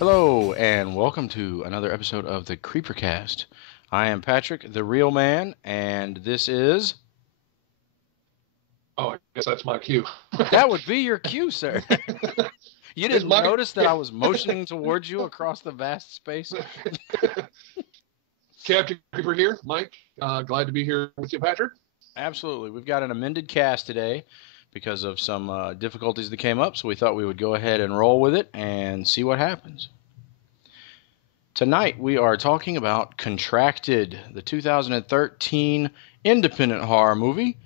Hello, and welcome to another episode of the Creepercast. I am Patrick, the real man, and this is... Oh, I guess that's my cue. That would be your cue, sir. You It's didn't my notice that I was motioning towards you across the vast space? Captain Creeper here, Mike. Glad to be here with you, Patrick. Absolutely. We've got an amended cast today because of some difficulties that came up, so we thought we would go ahead and roll with it and see what happens. Tonight we are talking about Contracted, the 2013 independent horror movie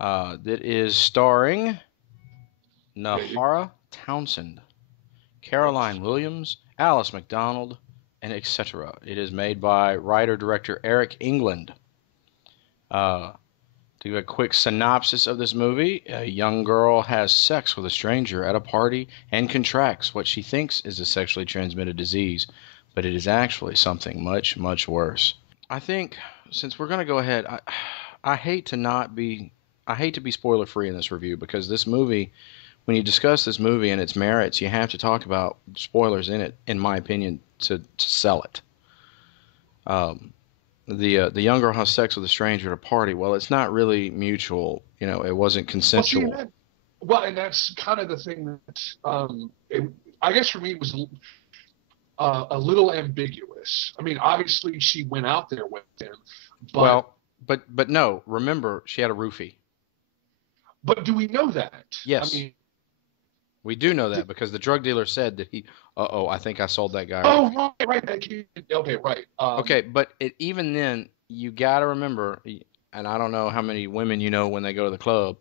that is starring Nahara Townsend, Caroline Williams, Alice McDonald, and etc. It is made by writer-director Eric England. To give a quick synopsis of this movie, a young girl has sex with a stranger at a party and contracts what she thinks is a sexually transmitted disease, but it is actually something much, much worse. I think, since we're going to go ahead, I hate to be spoiler-free in this review, because this movie, when you discuss this movie and its merits, you have to talk about spoilers in it, in my opinion, to sell it. The young girl has sex with a stranger at a party. Well, it's not really mutual. You know, it wasn't consensual. And that's kind of the thing that, I guess for me, it was a little ambiguous. I mean, obviously she went out there with him, but... Well, but no, remember, she had a roofie. But do we know that? Yes. I mean, we do know that because the drug dealer said that I think I sold that guy. Oh, right. Okay, right. Okay, but even then, you got to remember, and I don't know how many women you know when they go to the club,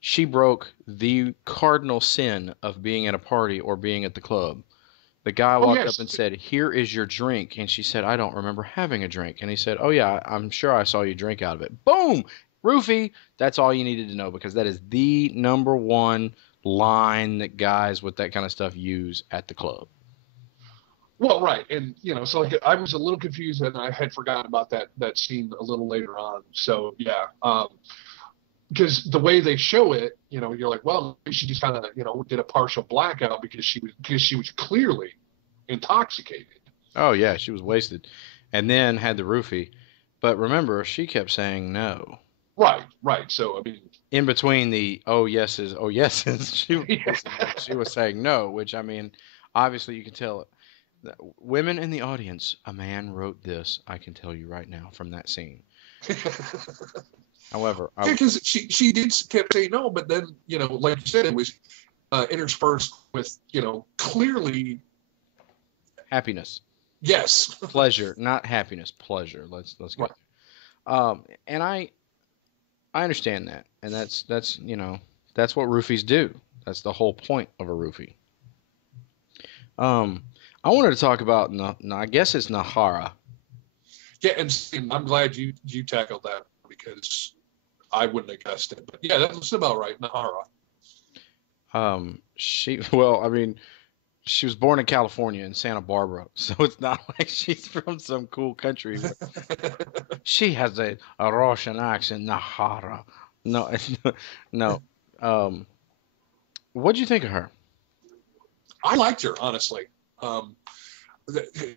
she broke the cardinal sin of being at a party or being at the club. The guy walked up and said, "Here is your drink." And she said, "I don't remember having a drink." And he said, "Oh, yeah, I'm sure I saw you drink out of it." Boom! Roofie! That's all you needed to know, because that is the number one line that guys with that kind of stuff use at the club. Well, right. And, so I was a little confused, and I had forgotten about that scene a little later on. So, yeah. Because the way they show it, you're like, well, she just kind of, did a partial blackout because she was clearly intoxicated. Oh, yeah, she was wasted. And then had the roofie. But remember, she kept saying no. Right. So, I mean... In between the oh yeses, she was saying no, which, I mean, obviously you can tell. Women in the audience, a man wrote this, I can tell you right now, from that scene. However... because she did kept saying no, but then, like you said, it was interspersed with, clearly... happiness. Yes. Pleasure, not happiness, pleasure. Let's go. Right. And I understand that, and that's what roofies do. That's the whole point of a roofie. I wanted to talk about, I guess it's Nahara. Yeah, and I'm glad you tackled that, because I wouldn't have guessed it. But yeah, that's about right, Nahara. She was born in California, in Santa Barbara, so it's not like she's from some cool country. She has a Russian accent, Nahara. No. What'd you think of her? I liked her, honestly.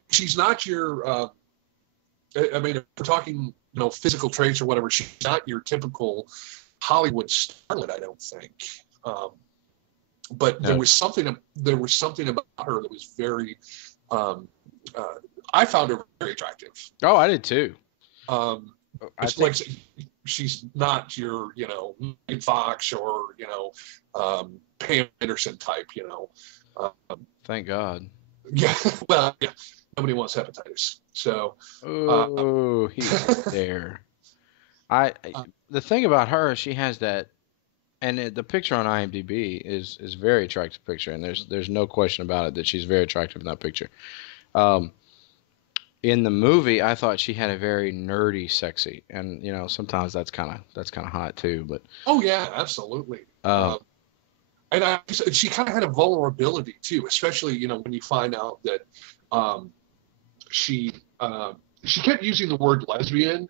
She's not your... I mean, if we're talking, physical traits or whatever, she's not your typical Hollywood starlet, I don't think. But no. there was something about her that was very... I found her very attractive. Oh, I did too. Like she's not your, Megan Fox or, Pam Anderson type, Thank God. Yeah, well, yeah. Nobody wants hepatitis, so. Oh, he's there. The thing about her, she has that, and the picture on IMDb is very attractive picture, and there's no question about it that she's very attractive in that picture. In the movie, I thought she had a very nerdy sexy, and sometimes that's kind of hot too. But oh yeah, absolutely. And she kind of had a vulnerability too, especially when you find out that she kept using the word lesbian,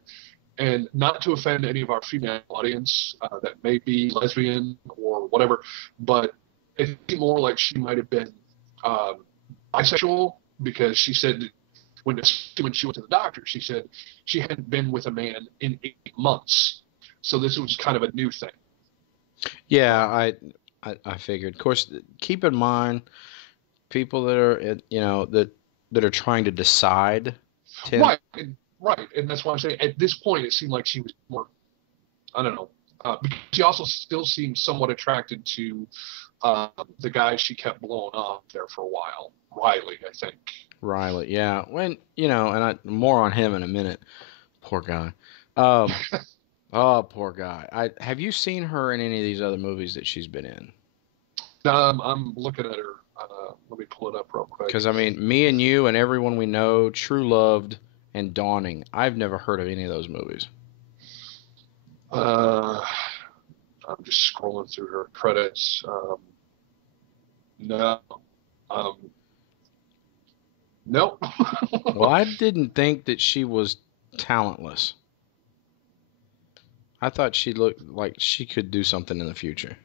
and not to offend any of our female audience that may be lesbian or whatever, but it seemed more like she might have been bisexual, because she said when she went to the doctor, she said she hadn't been with a man in 8 months. So this was kind of a new thing. Yeah, I figured. Of course, keep in mind people that are that are trying to decide. Right, and that's why I'm saying at this point it seemed like she was more, I don't know, because she also still seemed somewhat attracted to the guy she kept blowing up there for a while, Riley, I think. Riley, yeah. When and more on him in a minute. Poor guy. Um, oh, poor guy. Have you seen her in any of these other movies that she's been in? I'm looking at her. Let me pull it up real quick. Because I mean, Me and You and Everyone We Know, True Loved, and Dawning. I've never heard of any of those movies. I'm just scrolling through her credits. No. Um, nope. Well, I didn't think that she was talentless. I thought she looked like she could do something in the future.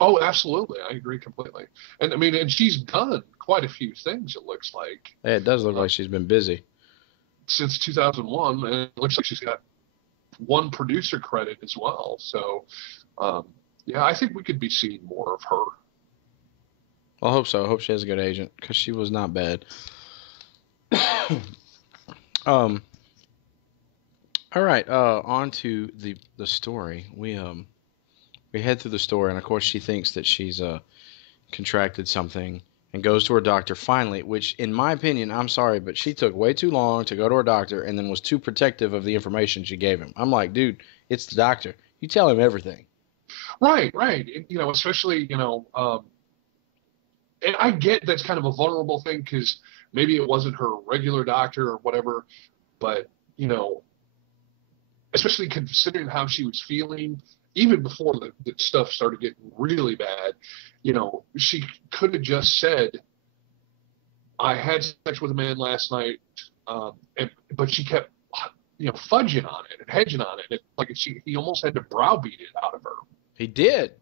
Oh, absolutely. I agree completely. And I mean, and she's done quite a few things, it looks like. Yeah, it does look like she's been busy. Since 2001, and it looks like she's got one producer credit as well. So, yeah, I think we could be seeing more of her. Well, I hope so. I hope she has a good agent because she was not bad. um. All right. On to the story. We head through the story, and of course, she thinks that she's contracted something and goes to her doctor finally. Which, in my opinion, I'm sorry, but she took way too long to go to her doctor, and then was too protective of the information she gave him. I'm like, dude, it's the doctor. You tell him everything. Right. Especially, and I get that's kind of a vulnerable thing because maybe it wasn't her regular doctor or whatever, but, especially considering how she was feeling, even before the stuff started getting really bad, she could have just said, I had sex with a man last night, but she kept, fudging on it and hedging on it. He almost had to browbeat it out of her. He did.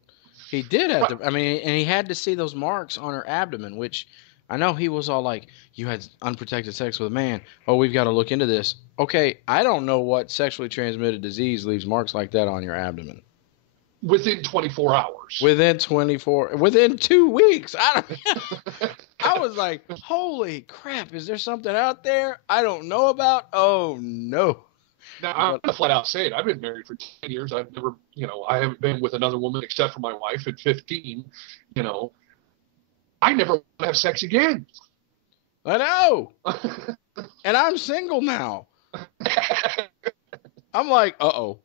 He did have Right. to. I mean, and he had to see those marks on her abdomen, which I know he was all like, "You had unprotected sex with a man. Oh, we've got to look into this." Okay, I don't know what sexually transmitted disease leaves marks like that on your abdomen. Within 24 hours. Within 2 weeks. I was like, holy crap, is there something out there I don't know about? Oh, no. Now, I'm going to flat out say it. I've been married for 10 years. I've never, I haven't been with another woman except for my wife at 15. I never want to have sex again. I know. And I'm single now. I'm like, uh-oh.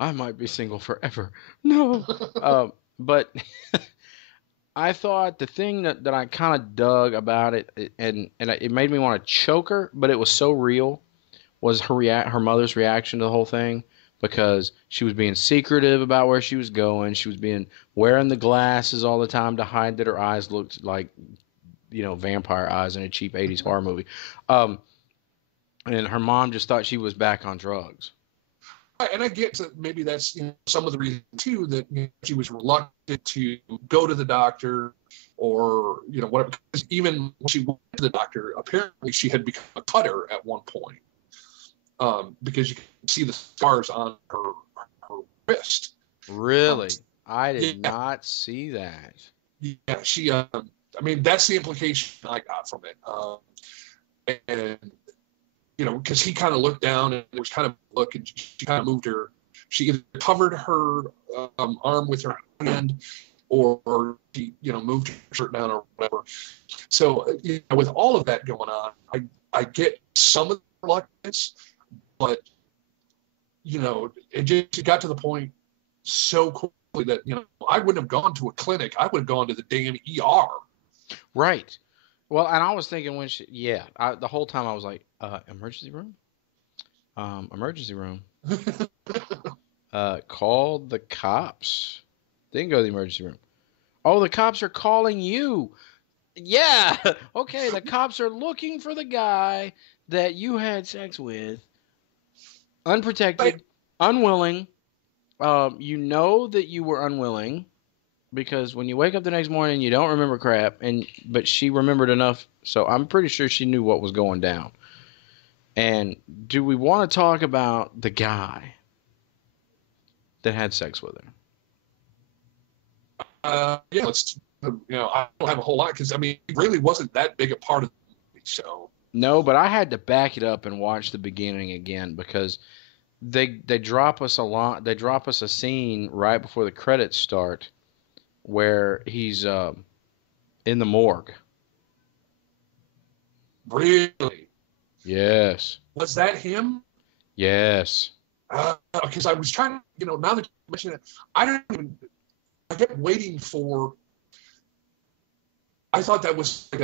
I might be single forever. No. But I thought the thing that I kind of dug about it, and it made me want to choke her, but it was so real, was her mother's reaction to the whole thing, because she was being secretive about where she was going. She was wearing the glasses all the time to hide that her eyes looked like, vampire eyes in a cheap 80s horror movie. And her mom just thought she was back on drugs. And I get that maybe that's some of the reason too that she was reluctant to go to the doctor or whatever. Because even when she went to the doctor, apparently she had become a cutter at one point, because you can see the scars on her wrist. Really, I did not see that. Yeah, she. I mean, that's the implication I got from it. And because he kind of looked down and it was kind of a look, and she kind of moved her. She either covered her arm with her hand, or she, moved her shirt down or whatever. So, with all of that going on, I get some of the reluctance, but it got to the point so quickly that I wouldn't have gone to a clinic. I would have gone to the damn ER. Right. Well, and I was thinking the whole time I was like, emergency room? Emergency room. Call the cops. Didn't go to the emergency room. Oh, the cops are calling you. Yeah. Okay, the cops are looking for the guy that you had sex with. Unprotected, unwilling. You know that you were unwilling because when you wake up the next morning, you don't remember crap, but she remembered enough, so I'm pretty sure she knew what was going down. And do we want to talk about the guy that had sex with her? Yeah, let's. I don't have a whole lot because I mean, it really wasn't that big a part of the movie. So No, but I had to back it up and watch the beginning again because they drop us a lot. They drop us a scene right before the credits start where he's in the morgue. really, Yes. was that him? Yes. Because I was trying to, now that you mention it, I don't even. I kept waiting for. I thought that was like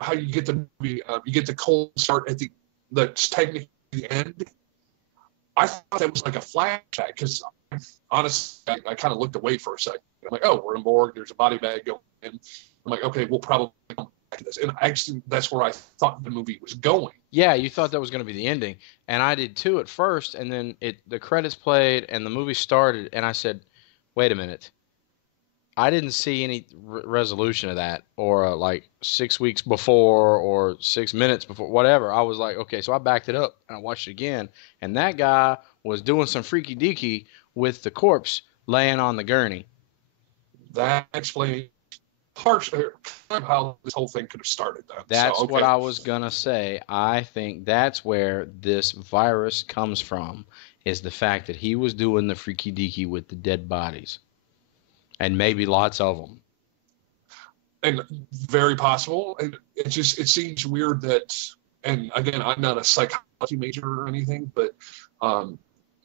how you get the movie, you get the cold start at that's technically the end. I thought that was like a flashback because honestly, I kind of looked away for a second. I'm like, oh, we're in morgue. There's a body bag going in. I'm like, okay, we'll probably come back to this. And actually, that's where I thought the movie was going. Yeah, you thought that was going to be the ending, and I did too at first. And then the credits played and the movie started, and I said, "Wait a minute." I didn't see any resolution of that, or like 6 weeks before, or 6 minutes before, whatever. I was like, okay, so I backed it up and I watched it again, and that guy was doing some freaky deaky with the corpse laying on the gurney. That explains partially how this whole thing could have started. Then. That's So, okay. what I was gonna say. I think that's where this virus comes from, is the fact that he was doing the freaky deaky with the dead bodies, and maybe lots of them. And very possible. And it seems weird that, and again, I'm not a psychology major or anything, but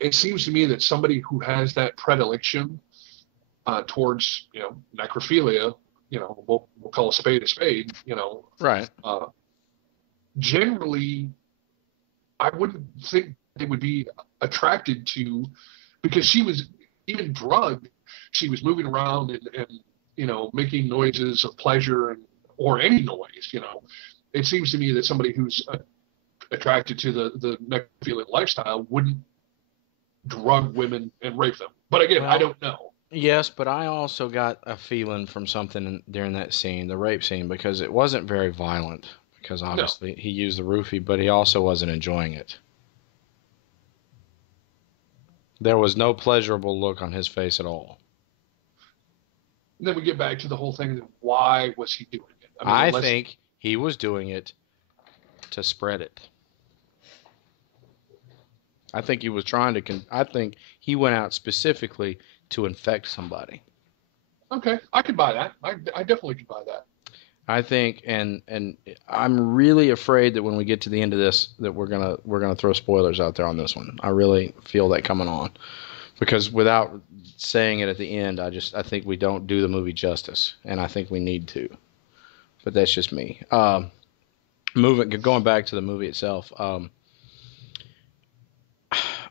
it seems to me that somebody who has that predilection towards, necrophilia, we'll call a spade, Right. Generally, I wouldn't think they would be attracted to, because she was even drugged, she was moving around and making noises of pleasure or any noise. It seems to me that somebody who's attracted to the necrophilic lifestyle wouldn't drug women and rape them. But again, I don't know. Yes, but I also got a feeling from something during that scene, the rape scene, because it wasn't very violent. Because obviously he used the roofie, but he also wasn't enjoying it. There was no pleasurable look on his face at all. And then we get back to the whole thing. Why was he doing it? I think he was doing it to spread it. I think he was trying to. I think he went out specifically to infect somebody. Okay, I could buy that. I definitely could buy that. I think, and I'm really afraid that when we get to the end of this, that we're gonna throw spoilers out there on this one. I really feel that coming on, because without saying it at the end, I think we don't do the movie justice, and I think we need to. But that's just me. Going back to the movie itself.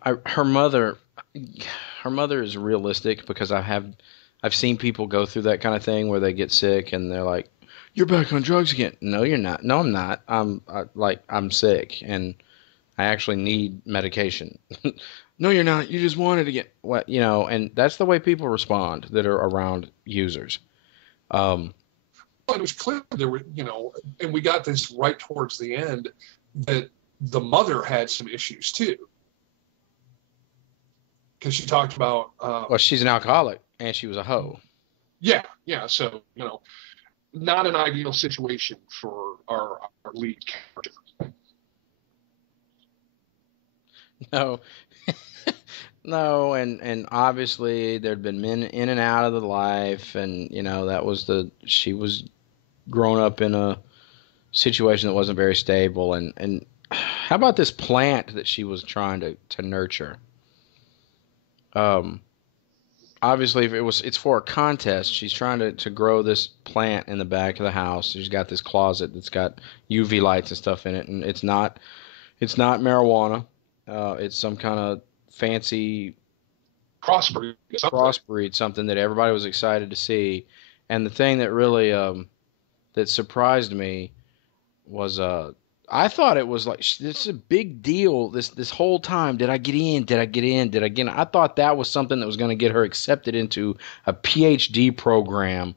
Her mother is realistic, because I've seen people go through that kind of thing where they get sick and they're like, "You're back on drugs again." No, you're not. No, I'm not. I'm sick and I actually need medication. No, you're not. You just want it again. What, and that's the way people respond that are around users. But it was clear there were, and we got this right towards the end, that the mother had some issues too. Because she talked about. Well, she's an alcoholic and she was a hoe. Yeah. So, not an ideal situation for our lead character. No. No, and obviously there'd been men in and out of the life, and she was grown up in a situation that wasn't very stable, and how about this plant that she was trying to nurture? Obviously, it's for a contest. She's trying to grow this plant in the back of the house. She's got this closet that's got UV lights and stuff in it, and it's not marijuana. It's some kind of fancy crossbreed, something that everybody was excited to see. And the thing that really that surprised me was I thought it was like this is a big deal. This whole time, did I get in? Did I get in? Did I get in? I thought that was something that was going to get her accepted into a PhD program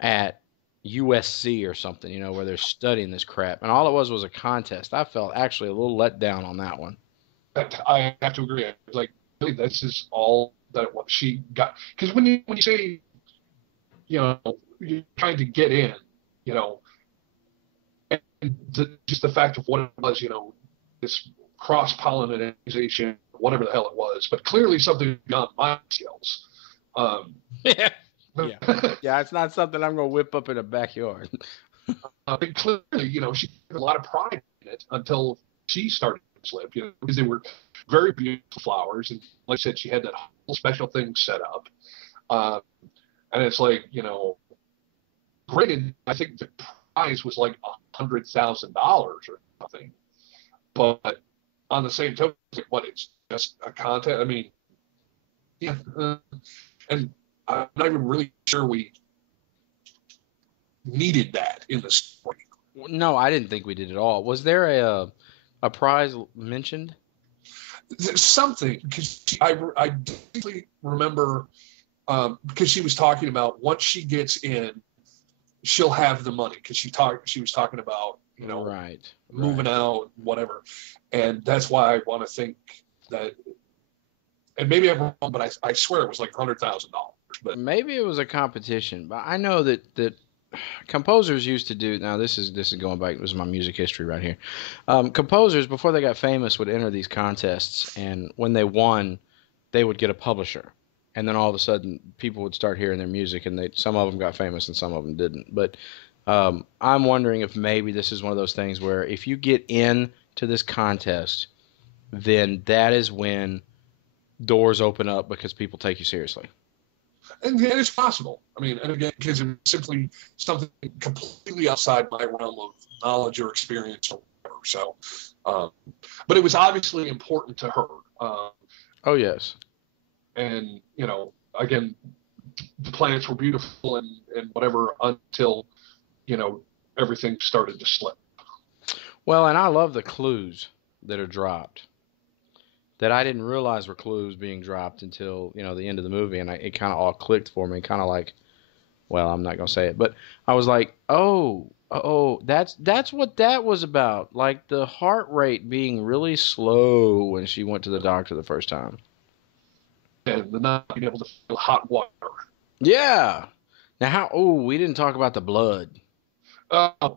at USC or something, where they're studying this crap. And all it was a contest. I felt actually a little let down on that one. I have to agree. Like, really, this is all that what she got. Because when you say, you're trying to get in, you know, and just the fact of what it was, this cross pollination, whatever the hell it was, but clearly something beyond my skills. Yeah. Yeah, it's not something I'm going to whip up in a backyard. And clearly, she had a lot of pride in it until she started to slip, because they were very beautiful flowers. And like I said, she had that whole special thing set up. And it's like, granted, I think the prize was like $100,000 or something. But on the same token, it's just a contest. I mean, yeah. And I'm not even really sure we needed that in the story. No, I didn't think we did at all. Was there a prize mentioned? There's something, because I definitely remember, because she was talking about once she gets in, she'll have the money, because she was talking about right, moving out, whatever, and that's why I want to think that, and maybe I'm wrong, but I swear it was like $100,000. But maybe it was a competition, but I know that composers used to do. Now this is going back. This is my music history right here. Composers, before they got famous, would enter these contests, and when they won, they would get a publisher, and then all of a sudden people would start hearing their music, and some of them got famous and some of them didn't. But I'm wondering if maybe this is one of those things where if you get into this contest, then that is when doors open up because people take you seriously. And it's possible. I mean, and again, because it's simply something completely outside my realm of knowledge or experience or whatever. So, but it was obviously important to her. Oh, yes. And, again, the plants were beautiful and whatever until, everything started to slip. Well, and I love the clues that are dropped that I didn't realize were clues being dropped until, the end of the movie. And it kind of all clicked for me, kind of like, well, I'm not going to say it, but I was like, oh, that's what that was about. Like the heart rate being really slow when she went to the doctor the first time. And the not being able to feel hot water. Yeah. Now, we didn't talk about the blood. It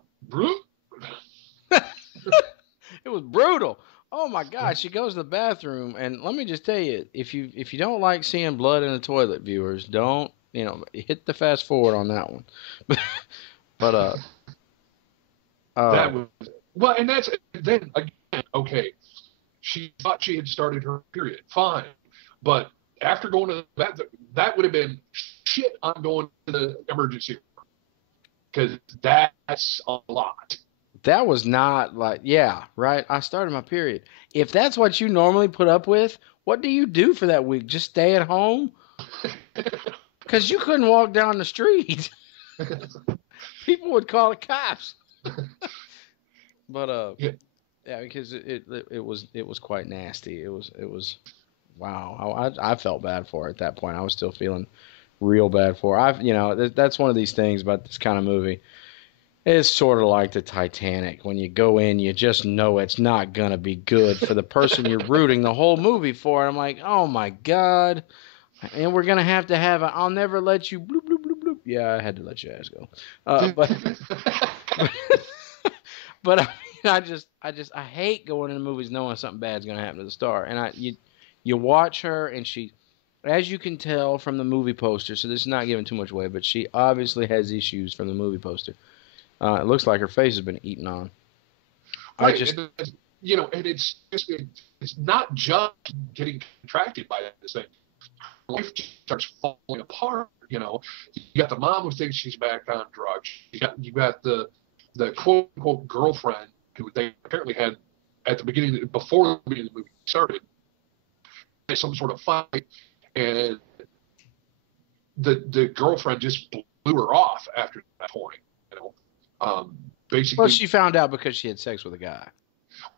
was brutal. Oh my God, she goes to the bathroom, and let me just tell you, if you don't like seeing blood in the toilet, viewers, don't hit the fast forward on that one. But that was well, and that's then again okay. She thought she had started her period, fine, but after going to that would have been shit. I'm going to the emergency room because that's a lot. That was not like, yeah, right. I started my period. If that's what you normally put up with, what do you do for that week? Just stay at home? Because you couldn't walk down the street. People would call the cops. But yeah, because it was quite nasty. It was wow. I felt bad for her at that point. I was still feeling real bad for her. That's one of these things about this kind of movie. It's sort of like the Titanic. When you go in, you just know it's not going to be good for the person you're rooting the whole movie for. I'm like, oh my God. And we're going to have I'll never let you bloop, bloop, bloop, bloop. Yeah, I had to let your ass go. But I mean, I hate going into movies knowing something bad's going to happen to the star. And you watch her, and she, as you can tell from the movie poster, so this is not giving too much away, but she obviously has issues from the movie poster. It looks like her face has been eaten on. Right, and it's just it's not just getting contracted by this thing. Life starts falling apart. You got the mom who thinks she's back on drugs. You got the quote unquote girlfriend who they apparently had at the beginning, before the movie started, some sort of fight, and the girlfriend just blew her off after that point. basically. Well, she found out because she had sex with a guy.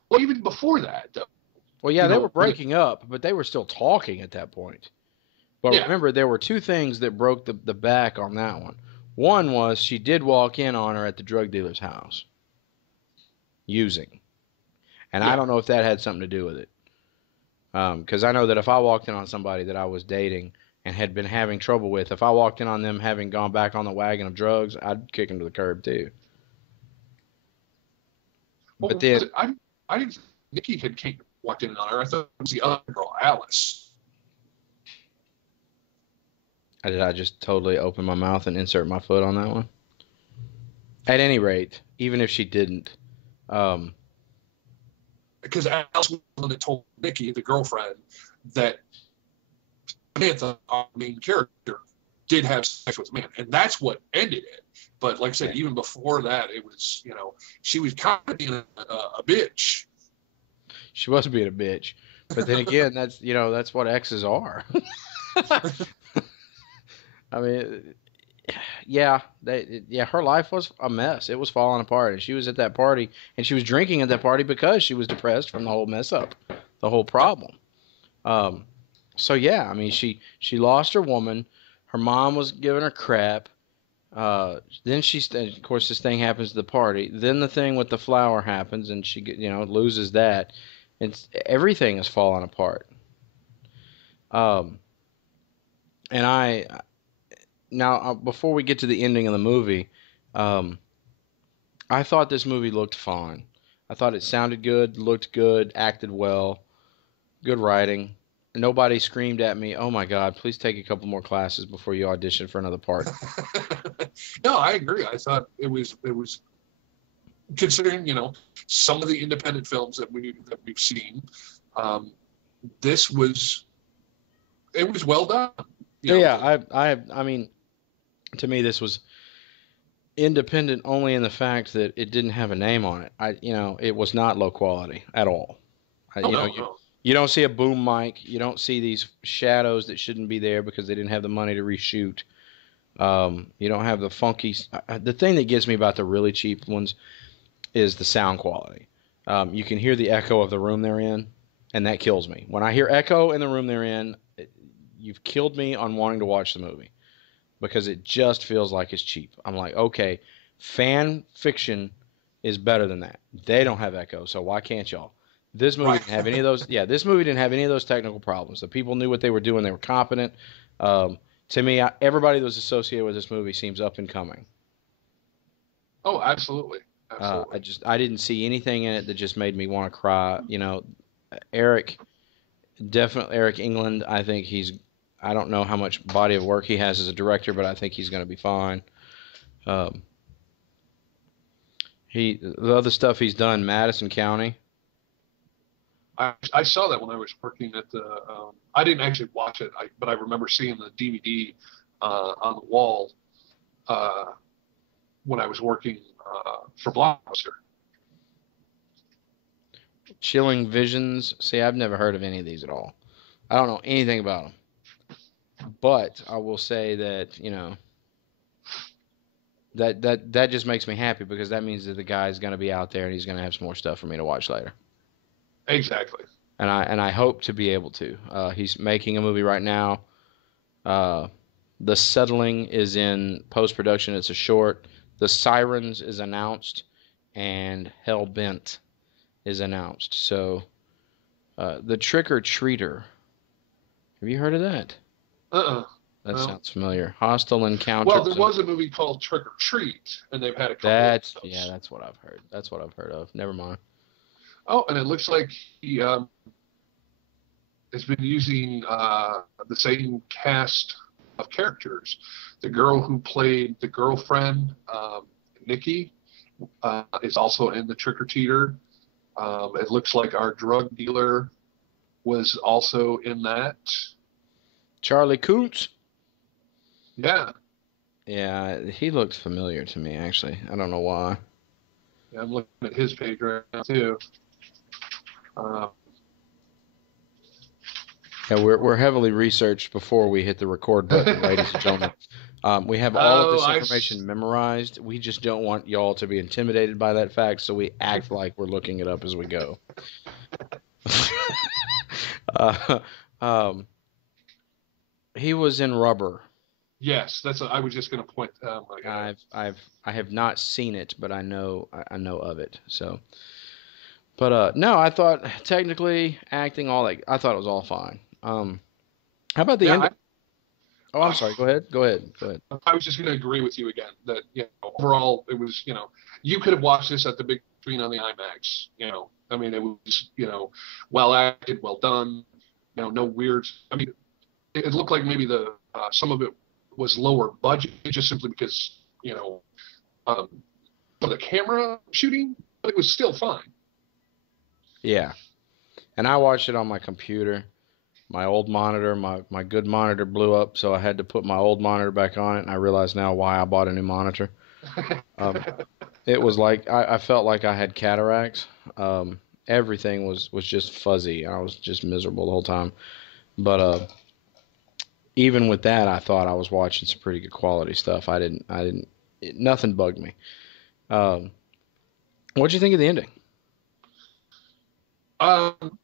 Well, even before that, though. Well, yeah, they were breaking up, but they were still talking at that point. But remember, there were two things that broke the back on that one. One was she did walk in on her at the drug dealer's house using. And I don't know if that had something to do with it. Because I know that if I walked in on somebody that I was dating and had been having trouble with, if I walked in on them having gone back on the wagon of drugs, I'd kick them to the curb too. Well, but then I didn't think Nikki had walked in on her. I thought it was the other girl, Alice. Did I just totally open my mouth and insert my foot on that one? At any rate, even if she didn't. Because Alice was the one that told Nikki, the girlfriend, that Samantha, our main character, did have sex with a man. And that's what ended it. But like I said, even before that, it was, she was kind of being a bitch. She was being a bitch. But then again, that's what exes are. I mean, her life was a mess. It was falling apart, and she was at that party, and she was drinking at that party because she was depressed from the whole mess up, the whole problem. So yeah, I mean, she lost her woman. Her mom was giving her crap. Then of course, this thing happens at the party. Then the thing with the flower happens, and she loses that. Everything is falling apart. And now, before we get to the ending of the movie, I thought this movie looked fine. I thought it sounded good, looked good, acted well, good writing. Nobody screamed at me, "Oh my God, please take a couple more classes before you audition for another part." No, I agree. I thought it was considering, some of the independent films that we've seen, it was well done. Yeah, I mean, to me, this was independent only in the fact that it didn't have a name on it. It was not low quality at all. You don't see a boom mic. You don't see these shadows that shouldn't be there because they didn't have the money to reshoot. You don't have the funky. The thing that gets me about the really cheap ones is the sound quality. You can hear the echo of the room they're in, and that kills me. When I hear echo in the room they're in, you've killed me on wanting to watch the movie because it just feels like it's cheap. I'm like, okay, fan fiction is better than that. They don't have echo, so why can't y'all? This movie didn't have any of those. Yeah, this movie didn't have any of those technical problems. The people knew what they were doing. They were competent. To me, everybody that was associated with this movie seems up and coming. Oh, absolutely. I didn't see anything in it that just made me want to cry. Eric England. I think I don't know how much body of work he has as a director, but I think he's going to be fine. The other stuff he's done, Madison County. I saw that when I was working at the. I didn't actually watch it, but I remember seeing the DVD on the wall when I was working for Blockbuster. Chilling Visions. See, I've never heard of any of these at all. I don't know anything about them. But I will say that, that just makes me happy because that means that the guy's going to be out there and he's going to have some more stuff for me to watch later. Exactly. And I hope to be able to. He's making a movie right now. The Settling is in post-production. It's a short. The Sirens is announced, and Hellbent is announced. So, The Trick or Treater. Have you heard of that? That sounds familiar. Hostile Encounters. Well, there was a movie called Trick or Treat, and they've had a couple of those. Yeah, that's what I've heard. That's what I've heard of. Never mind. Oh, and it looks like he has been using the same cast of characters. The girl who played the girlfriend, Nikki, is also in the Trick or Treater. It looks like our drug dealer was also in that. Charlie Coons? Yeah. Yeah, he looks familiar to me, actually. I don't know why. Yeah, I'm looking at his page right now, too. Yeah, we're heavily researched before we hit the record button, ladies and gentlemen. We have all of Oh, this information memorized. We just don't want y'all to be intimidated by that fact, so we act like we're looking it up as we go. uh, um, he was in Rubber. Yes, I was just going to point. Oh my God. I have not seen it, but I know of it. So, but no, I thought technically acting all that I thought it was all fine. How about the Yeah, ending? Oh, I'm sorry. Go ahead. Go ahead. Go ahead. I was just going to agree with you again that overall it was you could have watched this at the big screen on the IMAX. I mean it was well acted, well done. No weird. I mean it looked like maybe the some of it was lower budget just simply because um, for the camera shooting, but it was still fine. Yeah, and I watched it on my computer. My old monitor, my good monitor blew up, so I had to put my old monitor back on it, and I realize now why I bought a new monitor. Um, it was like I felt like I had cataracts. Everything was just fuzzy. I was just miserable the whole time. But even with that, I thought I was watching some pretty good quality stuff. Nothing bugged me. Um, what'd you think of the ending? Um,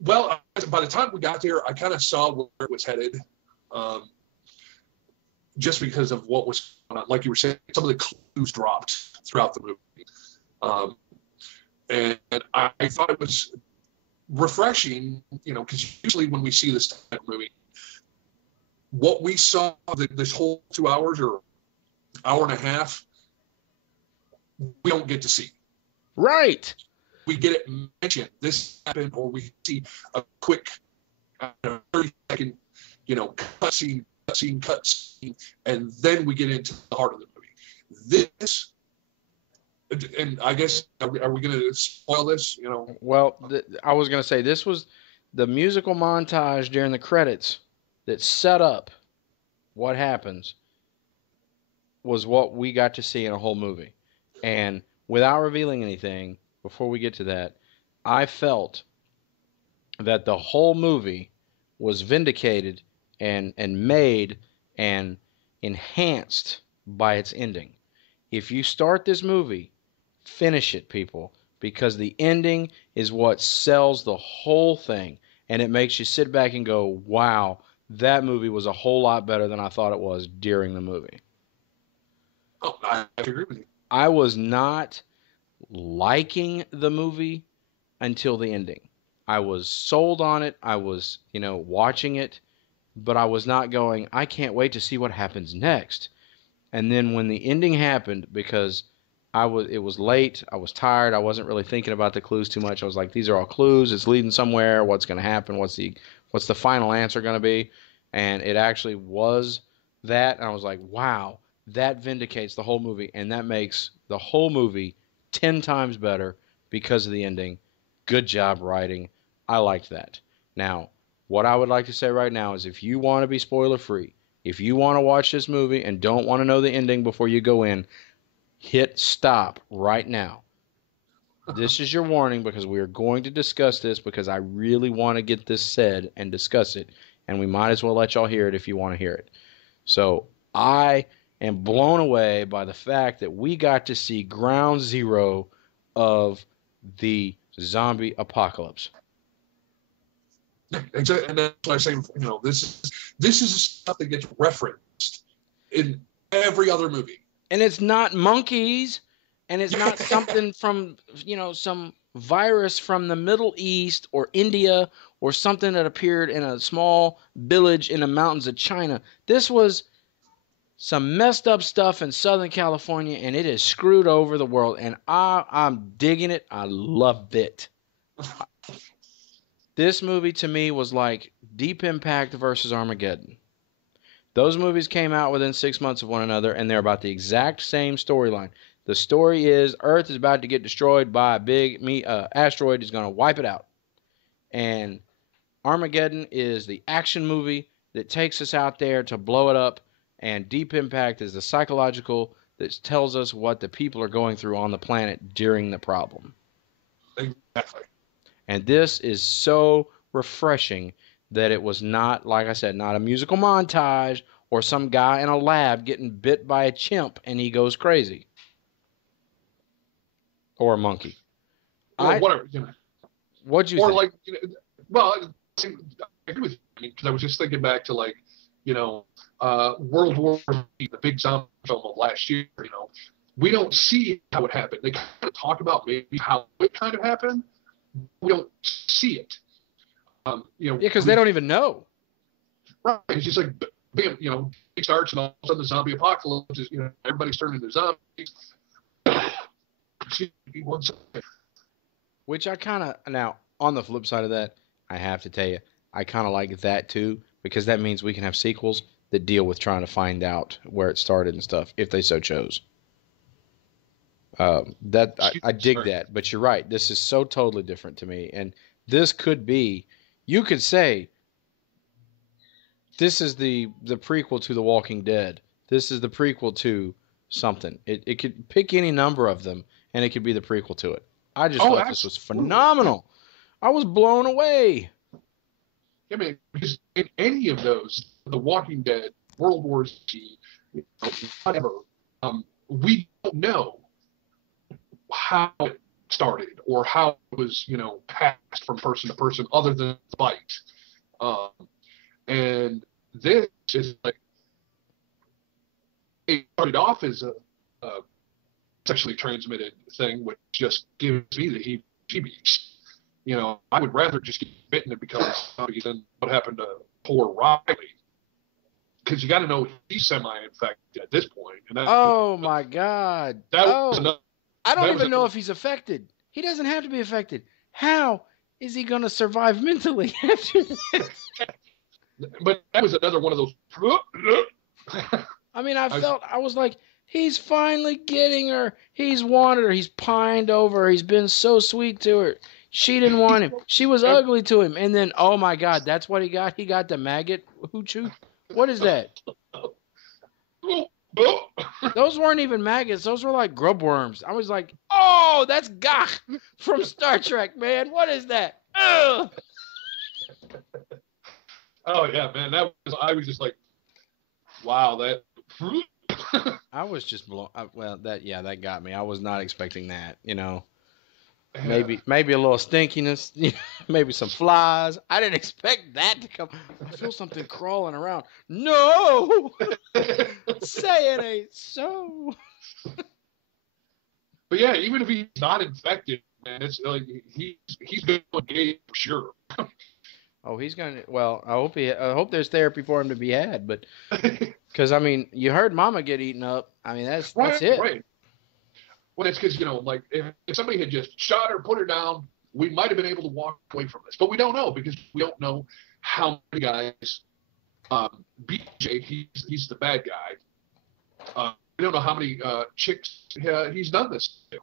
well, by the time we got there, I kind of saw where it was headed, um, just because of what was going on. Like you were saying, some of the clues dropped throughout the movie, um, and I thought it was refreshing, because usually when we see this type of movie, what we saw this whole 2 hours or hour and a half, we don't get to see. Right. We get it mentioned. This happened, or we see a quick 30-second, cutscene, and then we get into the heart of the movie. This, and I guess, are we going to spoil this? Well, I was going to say this was the musical montage during the credits that set up what happens was what we got to see in a whole movie. And without revealing anything, before we get to that, I felt that the whole movie was vindicated and made and enhanced by its ending. If you start this movie, finish it, people, because the ending is what sells the whole thing, and it makes you sit back and go, wow, that movie was a whole lot better than I thought it was during the movie. Oh, I agree with you. I was not liking the movie until the ending. I was sold on it. I was, watching it, but I was not going, I can't wait to see what happens next. And then when the ending happened, because it was late, I was tired, I wasn't really thinking about the clues too much. I was like, these are all clues, it's leading somewhere, what's going to happen, what's the final answer going to be? And it actually was that, and I was like, wow, that vindicates the whole movie, and that makes the whole movie 10 times better because of the ending. Good job writing. I liked that. Now, what I would like to say right now is if you want to be spoiler free, if you want to watch this movie and don't want to know the ending before you go in, hit stop right now. This is your warning because we are going to discuss this because I really want to get this said and discuss it, and we might as well let y'all hear it if you want to hear it. So I am blown away by the fact that we got to see ground zero of the zombie apocalypse. Exactly, and that's what I'm saying. This is stuff that gets referenced in every other movie. And it's not monkeys, and it's not something from, some virus from the Middle East or India or something that appeared in a small village in the mountains of China. This was some messed up stuff in Southern California, and it has screwed over the world, and I'm digging it. I love it. This movie to me was like Deep Impact versus Armageddon. Those movies came out within 6 months of one another, and they're about the exact same storyline. The story is Earth is about to get destroyed by a big asteroid is going to wipe it out. And Armageddon is the action movie that takes us out there to blow it up, and Deep Impact is the psychological that tells us what the people are going through on the planet during the problem. Exactly. And this is so refreshing that it was not, like I said, not a musical montage or some guy in a lab getting bit by a chimp and he goes crazy, or a monkey. Or whatever, What'd you or think? like, well, I agree with you, because I was just thinking back to like, World War Z, the big zombie film of last year. We don't see how it happened. They kind of talk about maybe how it kind of happened. We don't see it. Because they don't even know. Right. It's just like, bam, it starts and all of a sudden the zombie apocalypse is, everybody's turning into zombies. Which I kind of, now, on the flip side of that, I have to tell you, I kind of like that too, because that means we can have sequels that deal with trying to find out where it started and stuff, if they so chose. I dig that, but you're right. This is so totally different to me, and this could be, you could say, this is the prequel to The Walking Dead. This is the prequel to something. It could pick any number of them, and it could be the prequel to it. I just thought this was phenomenal. I was blown away. I mean, because in any of those, The Walking Dead, World War Z, whatever, we don't know how it started or how it was, passed from person to person other than the bite. And this is like, it started off as a sexually transmitted thing, which just gives me the heebie-jeebies. I would rather just get bitten and become a zombie than what happened to poor Riley. Because you got to know he's semi-infected at this point. And oh my God! I don't even know if he's affected. He doesn't have to be affected. How is he going to survive mentally after this? But that was another one of those. I mean, I was like, he's finally getting her. He's wanted her. He's pined over her. He's been so sweet to her. She didn't want him. She was ugly to him. And then, oh my God, that's what he got? He got the maggot hoochoo? What is that? Those weren't even maggots. Those were like grub worms. I was like, oh, that's Gach from Star Trek, man. What is that? Ugh. Oh, yeah, man. I was just like, wow, that. I was just blown. That got me. I was not expecting that, Yeah. Maybe a little stinkiness, maybe some flies. I didn't expect that to come. I feel something crawling around. No, say it ain't so. But yeah, even if he's not infected, man, it's like he's going to gay for sure. Oh, he's gonna. Well, I hope there's therapy for him to be had, but because I mean, you heard Mama get eaten up. I mean, that's it. Right. Well, it's because like if somebody had just shot her, put her down, we might have been able to walk away from this, but we don't know because we don't know how many guys. BJ, he's the bad guy. We don't know how many chicks he's done this to.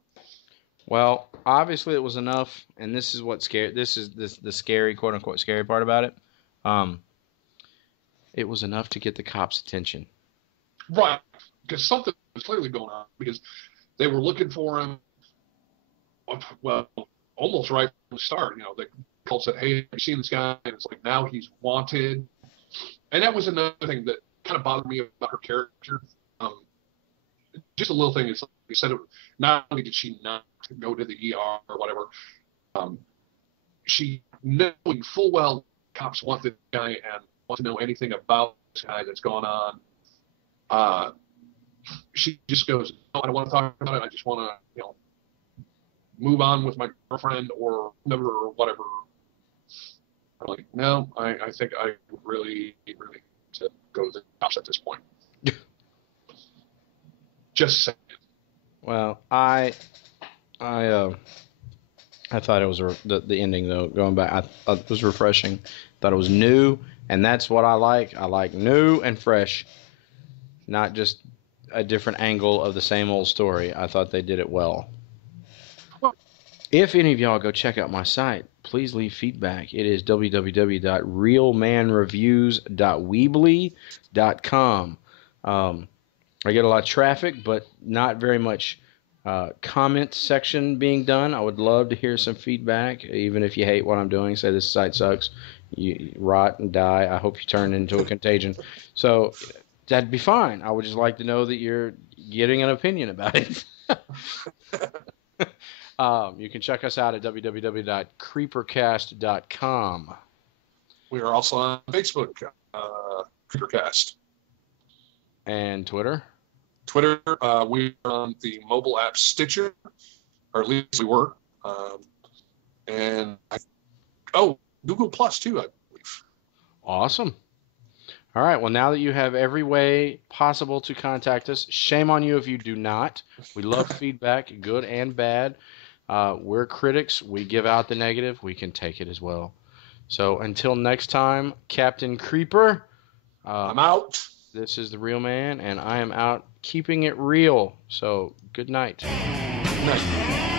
Well, obviously it was enough, and this is what scared. This is the scary, quote unquote, scary part about it. It was enough to get the cops' attention. Right, because something was clearly going on. Because they were looking for him. Well, almost right from the start. The call said, "Hey, have you seen this guy?" And it's like now he's wanted. And that was another thing that kind of bothered me about her character. Just a little thing is, like you said, not only did she not go to the ER or whatever, she knowing full well cops want this guy and want to know anything about this guy that's going on. She just goes, "No, I don't want to talk about it. I just want to, move on with my girlfriend or whoever or whatever." I'm like, no, I think I would really to go to the cops at this point. Just saying. Well, I thought it was the ending though. Going back, it was refreshing. Thought it was new, and that's what I like. I like new and fresh, not just a different angle of the same old story. I thought they did it well. If any of y'all go check out my site, please leave feedback. It is www.realmanreviews.weebly.com. I get a lot of traffic, but not very much comment section being done. I would love to hear some feedback, even if you hate what I'm doing. Say this site sucks, you rot and die. I hope you turn into a contagion. So That'd be fine. I would just like to know that you're getting an opinion about it. You can check us out at www.creepercast.com. We are also on Facebook, Creepercast. And Twitter? Twitter, we are on the mobile app Stitcher, or at least we were. Google Plus too, I believe. Awesome. All right. Well, now that you have every way possible to contact us, shame on you if you do not. We love feedback, good and bad. We're critics. We give out the negative. We can take it as well. So until next time, Captain Creeper. I'm out. This is the Real Man, and I am out keeping it real. So good night. Good night.